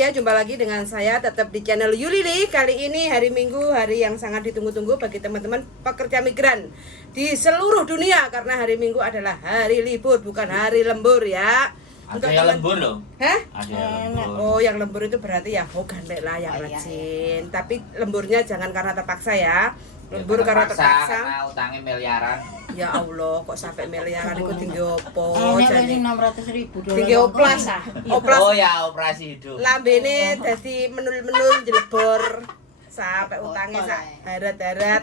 lagi ya, jumpa lagi dengan saya tetap di channel Yulili. Kali ini hari Minggu, hari yang sangat ditunggu-tunggu bagi teman-teman pekerja migran di seluruh dunia. Karena hari Minggu adalah hari libur, bukan hari lembur ya. Ada yang lembur loh. Hah? Ada yang lembur. Oh, yang lembur itu berarti ya hogan lah yang rajin. Tapi lemburnya jangan karena terpaksa ya. Lembur karena terpaksa. Karena utangnya miliaran. Ya Allah, kok sampai miliaran itu tinggi opo? Jadi 600.000 tinggi oplas ah. Oplas. Oh ya, operasi hidup. Lambene dadi menul-menul jelebor sampai utangnya sak darat-darat.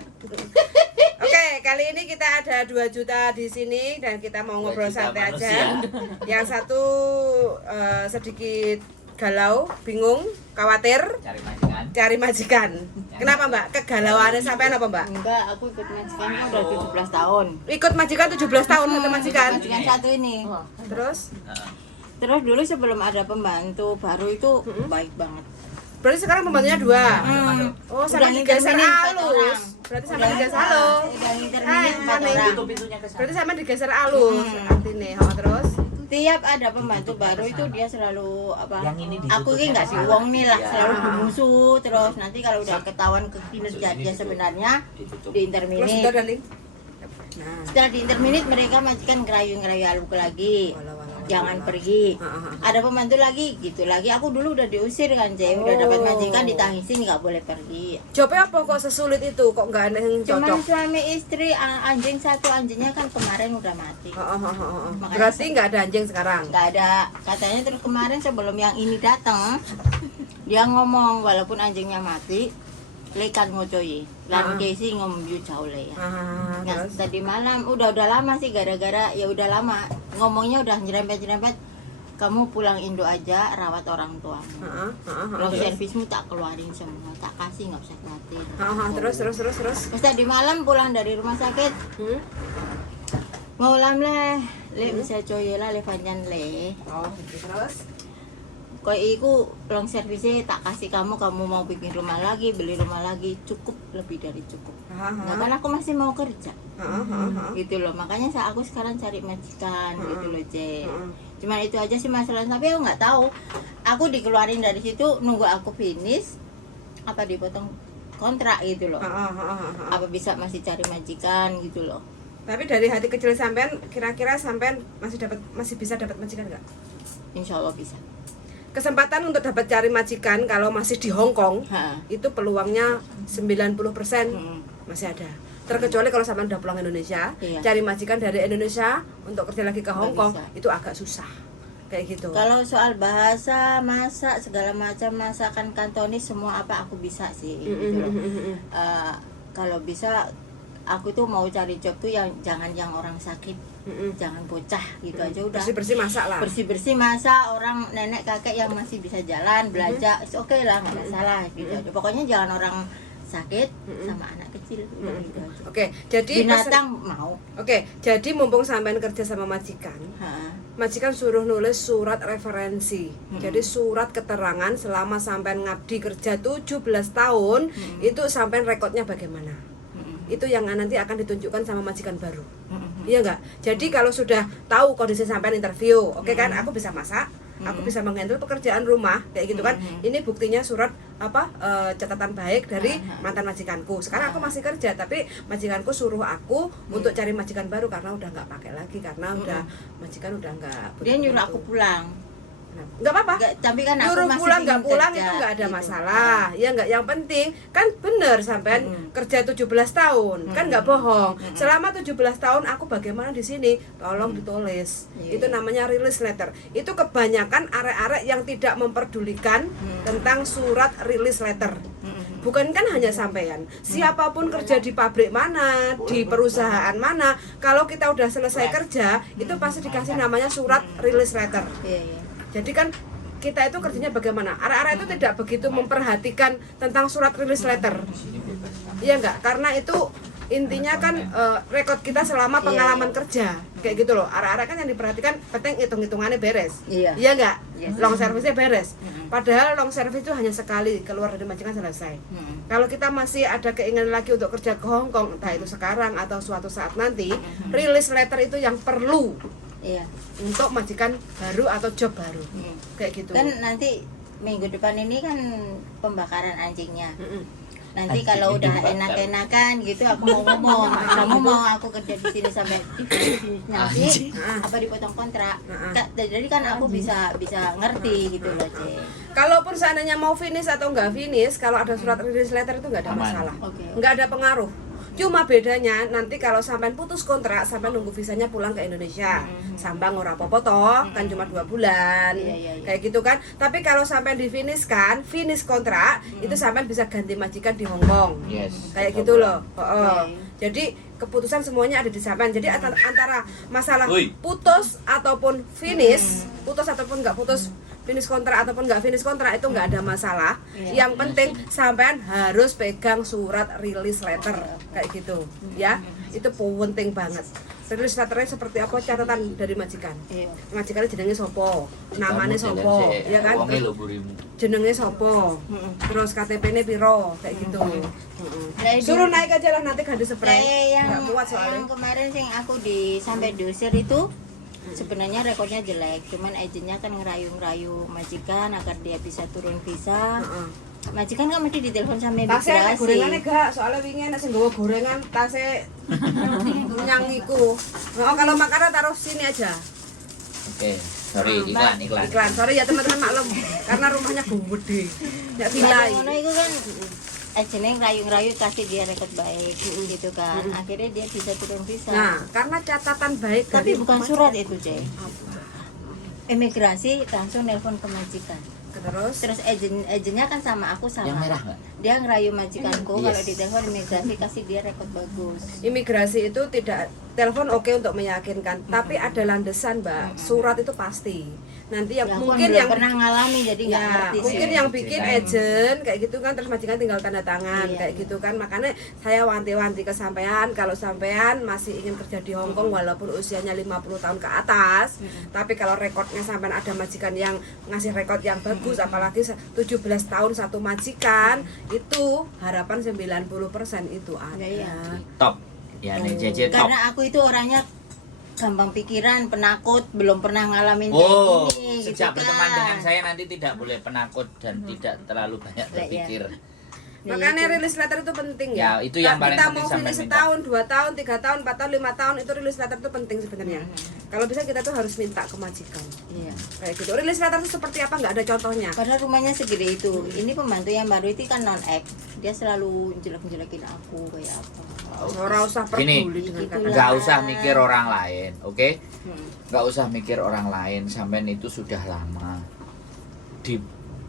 Oke, kali ini kita ada 2 juta di sini dan kita mau ngobrol santai aja. Yang satu sedikit galau, bingung, khawatir, cari majikan. Kenapa Mbak? Kegalauannya sampean apa Mbak? Enggak, aku ikut majikan kan udah 17 tahun. Ikut majikan 17 tahun satu majikan. Majikan satu ini. Terus dulu sebelum ada pembantu baru itu baik banget. Berarti sekarang pembantunya 2. Oh, sampai digeser halus. Berarti sampai digeser halus. Udah internet Hai, 4 Mami. orang. Berarti sama digeser halus. Artinya, terus Tiap ada pembantu baru itu dia selalu apa? Yang ini Aku ini nggak diuang nih lah, selalu bermusuh. Terus nanti kalau udah ketahuan kinerja dia sebenarnya di Terus interminit. sudah darling. Nah, Setelah di interminit mereka majikan ngerayu-ngerayu aku lagi. Jangan pergi. Ada pembantu lagi, gitu lagi. Aku dulu udah diusir kan, Jay. Udah dapat majikan ditangisin nggak boleh pergi. jawabnya apa kok sesulit itu? Kok nggak ada yang Cuman cocok? suami istri anjing satu, anjingnya kan kemarin udah mati. Berarti nggak ada anjing sekarang? Nggak ada. Katanya terus kemarin sebelum yang ini datang, dia ngomong walaupun anjingnya mati, lekan ngocoy. Lan kesi ngomong jauh le ya. Nah, Terus? tadi malam udah lama sih gara-gara ya udah lama ngomongnya udah nyerempet kamu pulang Indo aja rawat orang tua. Kalau servismu tak keluarin semua, tak kasih nggak usah khawatir. Terus. Terus tadi malam pulang dari rumah sakit ngulam le bisa coy lah le panjang le. Oh, terus? Kau iku long servisnya tak kasih kamu mau bikin rumah lagi, beli rumah lagi, cukup, lebih dari cukup. Nah, kan aku masih mau kerja. Gitu loh, makanya aku sekarang cari majikan gitu loh, C. Cuman itu aja sih masalahnya, tapi aku nggak tahu. Aku dikeluarin dari situ nunggu aku finish apa dipotong kontrak gitu loh. Apa bisa masih cari majikan gitu loh. Tapi dari hati kecil sampean, kira-kira sampean masih bisa dapat majikan nggak? Insya Allah bisa. Kesempatan untuk dapat cari majikan kalau masih di Hong Kong itu peluangnya 90% masih ada. Terkecuali kalau sampean udah pulang Indonesia, cari majikan dari Indonesia untuk kerja lagi ke Hong Kong itu agak susah. Kayak gitu. Kalau soal bahasa, masak, segala macam masakan kantonis semua apa aku bisa sih gitu loh. Kalau bisa aku tuh mau cari job tuh yang jangan yang orang sakit, jangan bocah gitu aja udah. Bersih-bersih masak lah. Bersih-bersih masak, orang nenek kakek yang masih bisa jalan, belajar, oke lah, nggak masalah gitu aja. Pokoknya jangan orang sakit sama anak kecil udah gitu aja. Oke, jadi binatang mau. Oke, jadi mumpung sampean kerja sama majikan, majikan suruh nulis surat referensi. Jadi surat keterangan selama sampean ngabdi kerja 17 tahun, itu sampean rekodnya bagaimana? Itu yang nanti akan ditunjukkan sama majikan baru. Iya enggak? Jadi kalau sudah tahu kondisi sampean interview, oke kan, aku bisa masak, aku bisa menghandle pekerjaan rumah kayak gitu kan. Ini buktinya surat catatan baik dari mantan majikanku. Sekarang aku masih kerja tapi majikanku suruh aku untuk cari majikan baru karena udah nggak pakai lagi karena udah majikan udah nggak. Dia nyuruh aku pulang. Nggak apa-apa. Tapi kan aku nyuruh masih pulang nggak ingin pulang kerja, itu nggak ada gitu. masalah. Ya nggak, yang penting kan bener sampean kerja 17 tahun kan nggak bohong. Selama 17 tahun aku bagaimana di sini tolong ditulis. Itu namanya release letter. Itu kebanyakan arek-arek yang tidak memperdulikan tentang surat release letter. Bukan kan hanya sampean, siapapun kerja di pabrik mana, di perusahaan mana, kalau kita udah selesai kerja itu pasti dikasih namanya surat release letter. Jadi kan kita itu kerjanya bagaimana? Arek-arek itu tidak begitu memperhatikan tentang surat release letter. Iya enggak? Karena itu intinya kan rekod kita selama pengalaman kerja. Kayak gitu loh. Arek-arek kan yang diperhatikan penting hitung-hitungannya beres. Iya enggak? Long service-nya beres. Padahal long service itu hanya sekali keluar dari majikan selesai. Kalau kita masih ada keinginan lagi untuk kerja ke Hong Kong, entah itu sekarang atau suatu saat nanti, release letter itu yang perlu. Untuk majikan baru atau job baru. Kayak gitu. Kan nanti minggu depan ini kan pembakaran anjingnya. Nanti kalau udah enak-enakan gitu aku mau ngomong, kamu mau aku kerja di sini sampai nanti apa dipotong kontrak. Jadi kan aku bisa ngerti gitu loh, Cek. Kalaupun seandainya mau finish atau nggak finish, kalau ada surat release letter itu nggak ada masalah, nggak ada pengaruh. Cuma bedanya nanti kalau sampai putus kontrak, sampai nunggu visanya pulang ke Indonesia, sambang ora apa-apa toh, kan cuma 2 bulan, kayak gitu kan. Tapi kalau sampai di finish kontrak, itu sampai bisa ganti majikan di Hong Kong, kayak gitu loh. Jadi keputusan semuanya ada di sampean. Jadi antara masalah putus ataupun finish, putus ataupun nggak putus, finish kontrak ataupun nggak finish kontrak itu nggak ada masalah. Yang penting sampean harus pegang surat release letter kayak gitu, ya. Itu penting banget. Release letternya seperti apa, catatan dari majikan. Majikannya jenenge sopo, namanya sopo, ya kan? Jenenge sopo, terus KTP-nya piro, kayak gitu. Suruh naik aja lah, nanti ganti spray. Yang kemarin sing aku sampai diusir itu sebenarnya rekodnya jelek, cuman agennya kan ngerayu-ngerayu majikan agar dia bisa turun visa. Majikan kan mesti ditelepon sama imigrasi. Tasnya gorengannya gak, soalnya wingi nek sing nggawa gorengan tasnya nyang iku. Oh, kalau makanan taruh sini aja. Oke, sorry, iklan. Sorry ya teman-teman, maklum karena rumahnya gede. Enggak vilai. Ngono iku kan agennya ngerayu-ngerayu kasih dia rekod baik gitu kan. Akhirnya dia bisa turun visa. Nah, karena catatan baik tapi bukan surat itu, Cek. Imigrasi langsung nelpon ke majikan. Terus agennya kan sama aku sama. Yang merah nggak? Dia ngerayu majikanku kalau ditelepon imigrasi kasih dia rekod bagus. Imigrasi itu tidak telepon oke untuk meyakinkan, tapi ada landasan, Mbak. Surat itu pasti. Nanti yang mungkin yang pernah ngalami jadi nggak ngerti. Mungkin yang bikin agent kayak gitu kan, terus majikan tinggal tanda tangan kayak gitu kan. Makanya saya wanti-wanti ke sampean, kalau sampean masih ingin kerja di Hong Kong walaupun usianya 50 tahun ke atas, tapi kalau rekodnya sampean ada majikan yang ngasih rekod yang bagus, apalagi 17 tahun satu majikan, itu harapan 90% itu ada. Top. Ya nih JJ top. Karena aku itu orangnya gampang pikiran, penakut, belum pernah ngalamin kayak gini. Sejak gitu berteman kan. dengan saya nanti tidak boleh penakut dan tidak terlalu banyak berpikir. Makanya release letter itu penting ya. Itu yang paling kita penting mau sampai finish minta. setahun, 2 tahun, 3 tahun, 4 tahun, 5 tahun, itu release letter itu penting sebenarnya. Kalau bisa kita tuh harus minta ke majikan. Kayak gitu. Release letter itu seperti apa, nggak ada contohnya. Padahal rumahnya segede itu. Ini pembantu yang baru itu kan non-act. Dia selalu jelek-jelekin aku kayak apa. Ora usah peduli dengan kata. Nggak usah mikir orang lain, oke? Nggak usah mikir orang lain. Sampean itu sudah lama. Di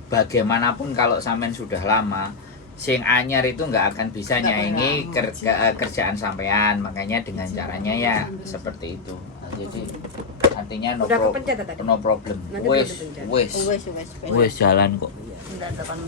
bagaimanapun kalau sampean sudah lama, sing anyar itu nggak akan bisa nyaingi kerjaan sampean. Makanya dengan caranya ya seperti itu. Jadi artinya no problem. Wes jalan kok.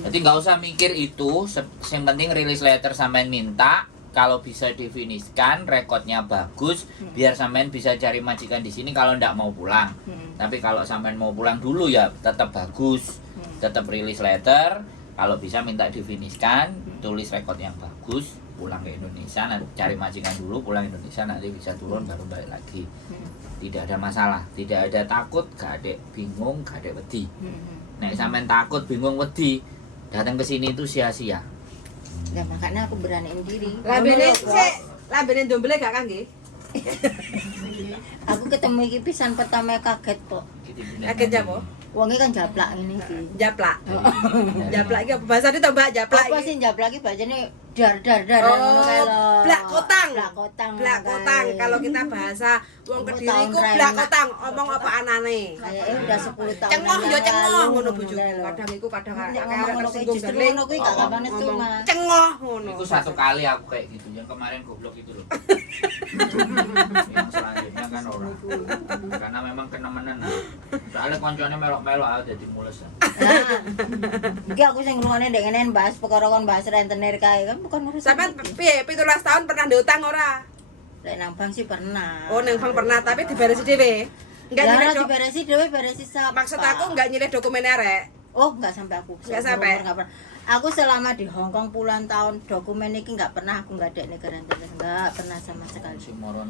Jadi nggak usah mikir itu. Yang penting release letter sampean minta. Kalau bisa definisikan, rekodnya bagus, biar sampean bisa cari majikan di sini kalau ndak mau pulang. Tapi kalau sampean mau pulang dulu ya tetap bagus, tetap release letter. Kalau bisa minta definisikan, tulis rekod yang bagus, pulang ke Indonesia, nanti cari majikan dulu, pulang Indonesia nanti bisa turun baru balik lagi. Tidak ada masalah, tidak ada takut, gak ada bingung, gak ada wedi. Nek sampean takut, bingung, wedi, datang ke sini itu sia-sia. Nah, makanya aku beraniin diri. Lambene ndombele gak kangge? Aku ketemu iki pisan pertama kaget kok. Kaget apa? Wonge kan japlak ngene iki. Japlak. Japlak iki apa bahasane to, Mbak? Japlak. Apa sih japlak iki bacane dar ngono kae lho. Blak kotang. Blak kotang. Kalau kita bahasa wong Kediri iku blak kotang, omong apa anane. Udah 10 tahun. Cengoh ya cengoh ngono bojoku. Kadang iku kadang ngono kuwi justru ngono kuwi gak kapan cuma. Cengoh ngono. Itu satu kali aku kayak gitu. Yang kemarin goblok itu loh. Yang selanjutnya kan orang. Karena memang kenemenan. Soalnya koncone melok-melok aku dadi mules. Nah, iki aku sing ngrungokne ndek ngene bahas perkara kon bahas rentenir kae kan bukan urusan. Sampeyan piye 17 tahun pernah ndutang ora? Lek nang bank sih pernah. Oh, nang bank pernah tapi diberesi dhewe. Enggak nyilih diberesi dhewe, beresi sapa. Maksud aku enggak nyilih dokumen arek. Oh, enggak sampai aku. Enggak sampai. Enggak pernah. Aku selama di Hong Kong puluhan tahun dokumen iki nggak pernah aku nggak ada negara nggak pernah sama sekali.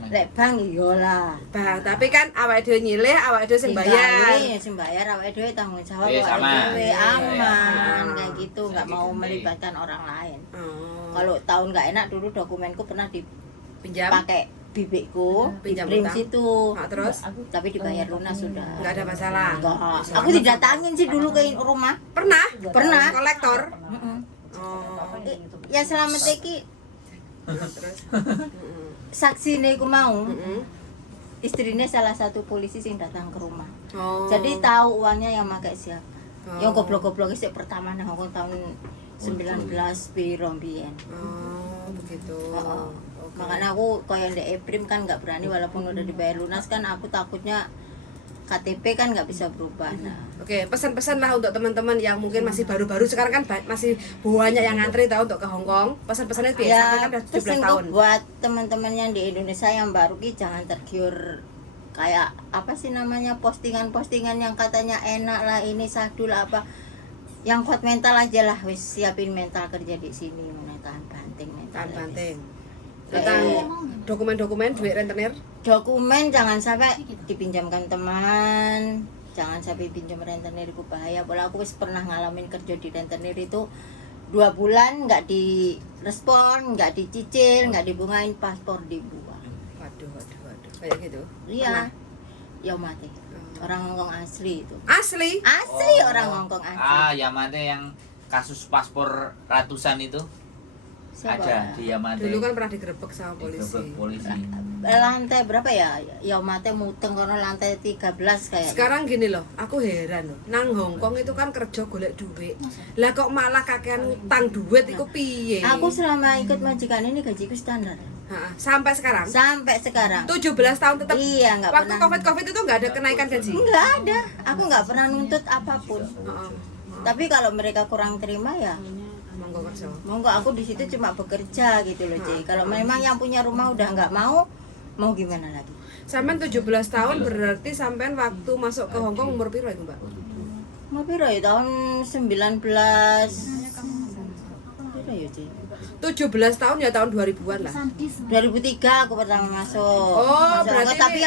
Lek bang iyalah. Bang, tapi kan awake dhewe nyilih, awake dhewe sing bayar. Sing bayar awake dhewe tanggung jawab Iya, awake sama. dhewe Iya, aman iya. kayak gitu, nggak mau melibatkan orang lain. Oh. Kalau tahun nggak enak dulu dokumenku pernah Pinjam. dipakai bibikku, Pinjam dikirim utang. situ. Nah, terus Tapi dibayar lunas sudah. nggak ada masalah. Enggak. Aku didatangin sih dulu ke rumah. Pernah? Pernah. Kolektor. Mm-mm. Oh. Ya selamat iki Terus. saksi ku mau. Mm-mm. Istrinya salah satu polisi yang datang ke rumah. Oh. Jadi tahu uangnya yang pakai siapa. Oh. Yang goblok-goblok sih pertama nang Hongkong tahun 19 piro mbiyen. Oh, begitu. Heeh. Oke. Makanya aku koyo ndek Eprim kan nggak berani walaupun udah dibayar lunas kan aku takutnya KTP kan nggak bisa berubah. Nah, Oke, pesan-pesan lah untuk teman-teman yang mungkin masih baru-baru sekarang kan masih banyak yang ngantri tahu untuk ke Hong Kong. Pesan-pesannya biasa ya kan udah 17 pesanku tahun. buat teman-teman yang di Indonesia yang baru ki jangan tergiur kayak apa sih namanya postingan-postingan yang katanya enak lah ini sadul apa. Yang kuat mental aja lah, wis siapin mental kerja di sini, tahan banting mental. Tahan banting. Eh, Tentang dokumen-dokumen duit rentenir. dokumen jangan sampai dipinjamkan teman, jangan sampai pinjam rentenir itu bahaya. Bola aku wis pernah ngalamin kerja di rentenir itu 2 bulan nggak direspon, nggak dicicil, nggak dibungain, paspor dibuang. Waduh. Kayak gitu. Iya, ya mati. Orang Hongkong asli itu. Asli. Asli orang Hongkong asli. Yamate yang kasus paspor ratusan itu Siapa? ada di Yamate. Dulu kan pernah digerebek sama polisi. Digerebek polisi. Lantai berapa ya? Ya mati muteng kono lantai 13 kayak. Sekarang gini loh, aku heran loh. Nang Hongkong itu kan kerja golek duit. Lah kok malah kakean utang duit iku piye? Aku selama ikut majikan ini gajiku standar. Ha, sampai sekarang. Sampai sekarang. 17 tahun tetap. Iya, nggak Waktu pernah. Covid itu nggak ada kenaikan gaji. Enggak ada. Aku nggak pernah nuntut apapun. Heeh. Tapi kalau mereka kurang terima ya Monggo kerja. monggo aku di situ cuma bekerja gitu loh, Ci. Kalau memang yang punya rumah udah nggak mau gimana lagi? Sampean 17 tahun berarti sampean waktu masuk ke Hongkong umur piro itu, Mbak? Mau piro ya tahun 19 piro ya, Ci? 17 tahun ya tahun 2000-an lah. 2003 aku pertama masuk. Oh, Masuk berarti Hongkong. Tapi ini-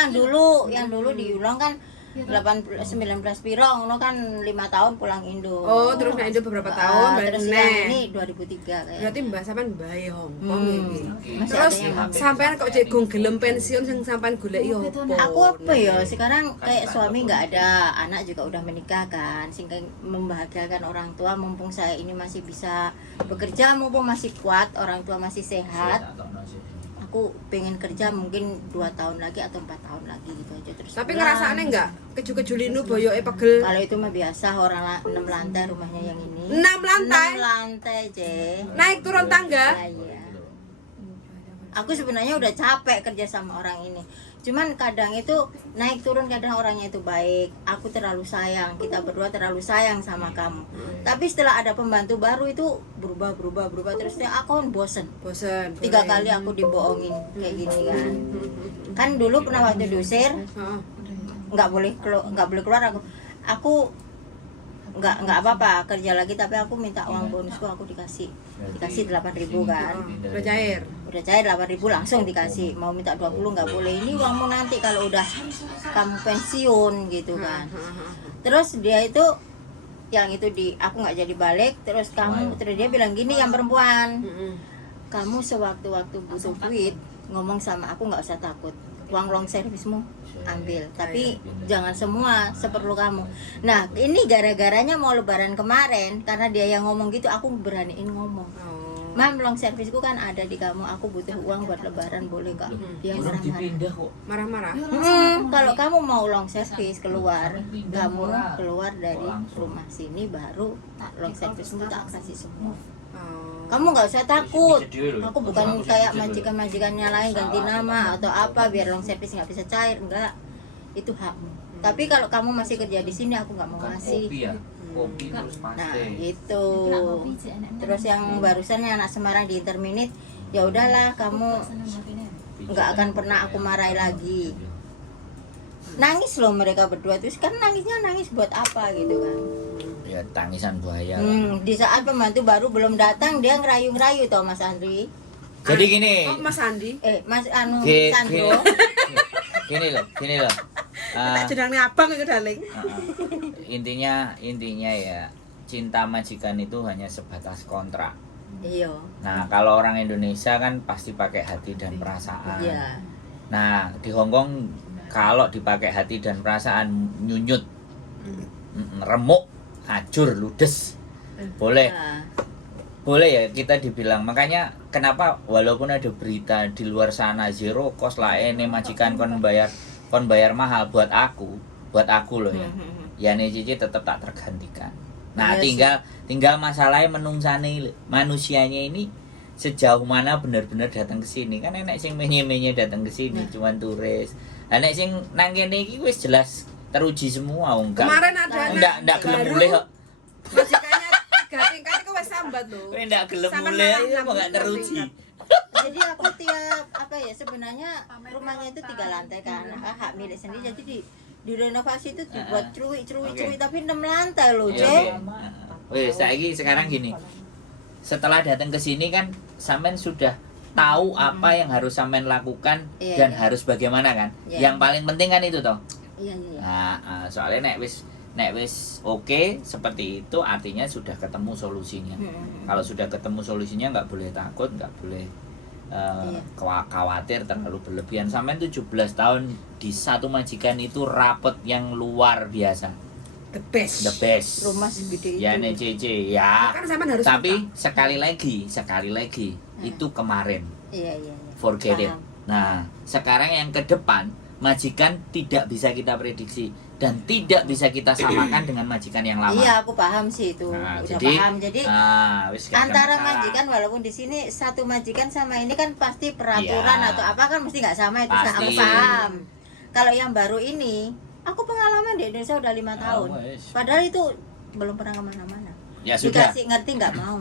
yang dulu di Yulong kan 19 piro ngono kan 5 tahun pulang Indo. Oh, terus nah itu beberapa tahun terus balik yang meneh. ini 2003 kayak. Berarti Mbak sampean mbae Hongkong iki. Masih Terus ada yang sampean kok cek gung gelem pensiun sing sampean goleki opo? Aku apa ya sekarang kayak suami nggak ada, anak juga udah menikah kan, sehingga membahagiakan orang tua. Mumpung saya ini masih bisa bekerja, mumpung masih kuat, orang tua masih sehat, aku pengen kerja mungkin 2 tahun lagi atau 4 tahun lagi gitu aja terus. Tapi pulang. ngerasane enggak keju-kejulinu boyoke pegel? Kalau itu mah biasa, orang 6 lantai rumahnya yang ini. 6 lantai. 6 lantai, Je. Naik turun tangga. Iya. Aku sebenarnya udah capek kerja sama orang ini. Cuman kadang itu naik turun, kadang orangnya itu baik. Aku terlalu sayang, kita berdua terlalu sayang sama kamu. Tapi setelah ada pembantu baru itu berubah terus ya aku kan bosen. Bosen. 3 kali aku dibohongin kayak gini kan. Kan dulu pernah waktu diusir Heeh. nggak boleh keluar aku nggak apa-apa kerja lagi, tapi aku minta uang bonusku, aku dikasih 8.000 kan. Udah cair. Udah cair 8.000 langsung dikasih, mau minta 20 nggak boleh, ini uangmu nanti kalau udah kamu pensiun gitu kan. Terus dia itu yang itu aku nggak jadi balik, terus dia bilang gini, yang perempuan, kamu sewaktu-waktu butuh duit ngomong sama aku, nggak usah takut, uang long servismu ambil, tapi jangan semua, seperlu kamu. Nah ini gara-garanya mau lebaran kemarin, karena dia yang ngomong gitu, aku beraniin ngomong, Mam, long servisku kan ada di kamu, aku butuh uang buat lebaran, boleh kak? Dia Marah-marah. Kalau kamu mau long servis keluar, kamu keluar dari rumah sini, baru long servismu tak kasih semua. Kamu nggak usah takut, aku bukan kayak majikan-majikannya lain ganti nama atau apa biar long servis nggak bisa cair, enggak, itu hakmu. Tapi kalau kamu masih kerja di sini, aku nggak mau ngasih. Kopi terus Nah pasti. gitu. Terus yang barusan yang anak Semarang di Interminute, ya udahlah kamu nggak akan pernah aku marahi lagi. Nangis loh mereka berdua terus kan nangisnya nangis buat apa gitu kan. Ya tangisan buaya. Di saat pembantu baru belum datang dia ngerayu-ngerayu toh Mas Andri. Jadi gini. Oh, Mas Andi. Mas anu Gini, Sandro. Gini loh. Tak jenenge abang itu daling. Intinya ya cinta majikan itu hanya sebatas kontrak. Iya. Nah, kalau orang Indonesia kan pasti pakai hati dan perasaan. Iya. Nah, di Hongkong kalau dipakai hati dan perasaan nyunyut, remuk, hancur, ludes. Boleh. Nah, Boleh ya kita dibilang. Makanya kenapa walaupun ada berita di luar sana zero cost lah ini majikan kon bayar mahal buat aku loh ya. Ya nih Cici tetap tak tergantikan. Nah, Iya tinggal masalahnya menungsane manusianya ini sejauh mana benar-benar datang ke sini. Kan enek sing menye-menye datang ke sini cuman turis. Enek sing nang kene iki wis jelas teruji semua enggak. Kemarin ada enggak gelem mulih kok. majikannya 3 tingkat itu wis sambat loh. Kowe enggak gelem Sama mulih enam, kok enggak enam teruji. tingkat. jadi aku tiap apa ya sebenarnya rumahnya itu 3 lantai kan. Hak milik sendiri jadi direnovasi itu dibuat cuwi tapi 6 lantai loh, Cek. Wes saiki sekarang gini. Setelah datang ke sini kan sampean sudah tahu apa yang harus sampean lakukan dan harus bagaimana kan. Yang paling penting kan itu toh. Iya. Nah, soalnya nek wis oke seperti itu artinya sudah ketemu solusinya. Kalau sudah ketemu solusinya nggak boleh takut, nggak boleh khawatir terlalu berlebihan. Sampean 17 tahun di satu majikan itu rapot yang luar biasa. The best. Rumah segede itu. Ya NCC ya. Kan sampean harus Tapi sekali lagi itu kemarin. Iya. Forget it. Paham. Nah, sekarang yang ke depan majikan tidak bisa kita prediksi dan tidak bisa kita samakan dengan majikan yang lama. Iya, aku paham sih itu. Nah, Udah jadi, paham. Jadi wis gak antara masalah. majikan walaupun di sini satu majikan sama ini kan pasti peraturan Iya. atau apa kan mesti nggak sama itu Pasti. aku paham. Kalau yang baru ini, aku pengalaman di Indonesia udah 5 tahun. wes. Padahal itu belum pernah kemana-mana. Ya sudah. Dikasih ngerti nggak mau.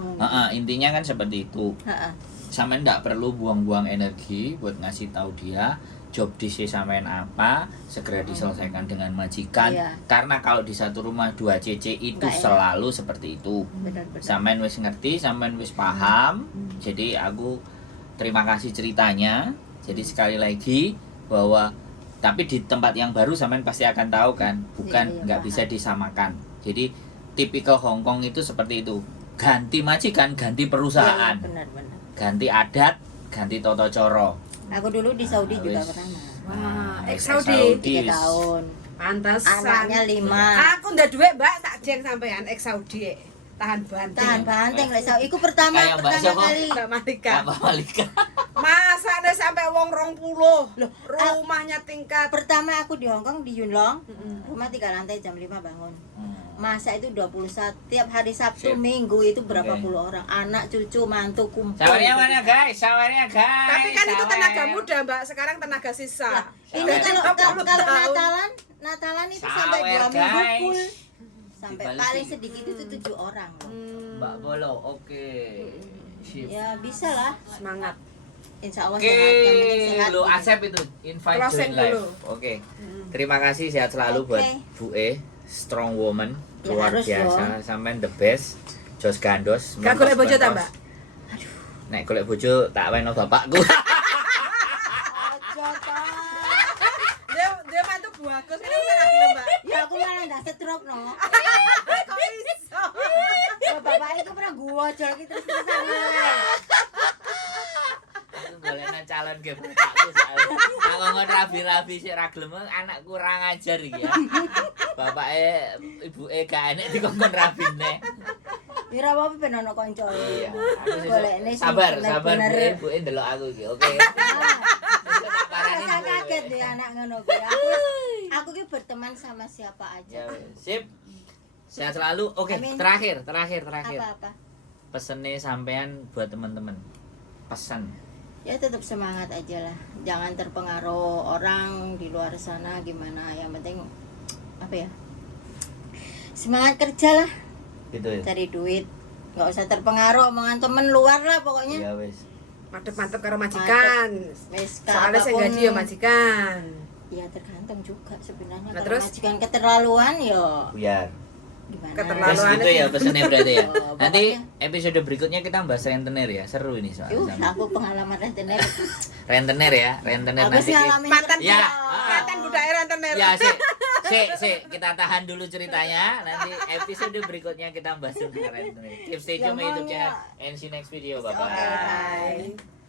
Intinya kan seperti itu. Heeh. Sampean nggak perlu buang-buang energi buat ngasih tahu dia job disk sampean apa, segera diselesaikan dengan majikan. Iya. Karena kalau di satu rumah 2 CC itu Nggak enak. selalu seperti itu. Benar-benar. Sampean wis ngerti, sampean wis paham. Jadi aku terima kasih ceritanya. Jadi sekali lagi bahwa tapi di tempat yang baru sampean pasti akan tahu kan, bukan Iya, nggak paham. bisa disamakan. Jadi tipikal Hongkong itu seperti itu. Ganti majikan, ganti perusahaan, Benar-benar. ganti adat, ganti toto coro. Aku dulu di Saudi juga wis. pernah. Wah, Wis, ex-Saudi. 3 tahun. Pantesan. Anaknya 5. Aku ndak duit, Mbak, tak jeng sampean ex-Saudi. Tahan banting. Tahan banteng lek Saudi. Iku pertama Kayak Mbak siapa? kali. Mbak Malika. Apa Malika? Masa ada sampai wong 20. Loh, Rumahnya tingkat. Pertama aku di Hongkong di Yunlong. Rumah 3 lantai jam 5 bangun. Masa itu 21 tiap hari Sabtu Sip. Minggu itu berapa Oke. puluh orang anak cucu mantu kumpul. Sawarnya mana guys? Sawarnya guys. Tapi kan itu sawer. tenaga muda, Mbak. Sekarang tenaga sisa. Ini Sawer. kalau Natalan itu sampai Sawer, 2 minggu guys. full. Sampai Dibalik paling sih. sedikit itu 7 orang. Mbak Bolo, oke. Sip. Ya bisa lah. Semangat. Insya Allah Oke, sehat. Yang penting sehat. lu gitu. Asep itu invite Closing join live. dulu. Oke. Terima kasih sehat selalu buat Oke. Bu E, strong woman, Ya, luar harus biasa, sampean the best. Jos gandos. Gak golek bojo ta, Mbak? Nek golek bojo tak weno bapakku. Ojo, Pak. Dia mantu Bu Agus ini bukan aku lho, Mbak. Ya aku malah ndak stroke no. Kok iso? Bapak itu pernah gua jol gitu terus-terusan. Aku golekna calon ke bapakku soalnya. Aku ngomong rabi-rabi sik ra gelem anak kurang ajar iki ya. Bapake ibuke gak enek dikongkon rabine. Ora apa-apa ben ono kanca. Iya. Aku sih Golekne sing sabar bener-bener. Bu E ndelok aku iki, oke. Rasa kaget deh anak ngono kuwi. Aku ki berteman sama siapa Ya, aja. sip. Sehat selalu. Oke, Amin. terakhir. Apa-apa. Pesennya sampean buat teman-teman. Pesan. Ya tetap semangat aja lah. Jangan terpengaruh orang di luar sana gimana. Yang penting apa ya? Semangat kerja lah, Gitu ya. cari duit. Nggak usah terpengaruh omongan temen luar lah pokoknya. Iya wes. Mantep-mantep karo majikan. Wes Soalnya saya apapun- gaji ya majikan. Ya tergantung juga sebenarnya. Nah, Kalau terus? majikan keterlaluan ya Buyar. gimana? Keterlaluan. Terus gitu ya pesannya berarti ya. Oh, Nanti pokoknya- episode berikutnya kita bahas rentenir ya. Seru ini soalnya. Aku pengalaman rentenir. Rentenir ya, rentenir Aku sih nanti. ngalamin Mantan Ya. mantan budaya rentenir. Ya, kita tahan dulu ceritanya. Nanti episode berikutnya kita bahas tentang rentenir. Keep stay tune sama YouTube channel and see you next video. Bye bye. Oke, bye.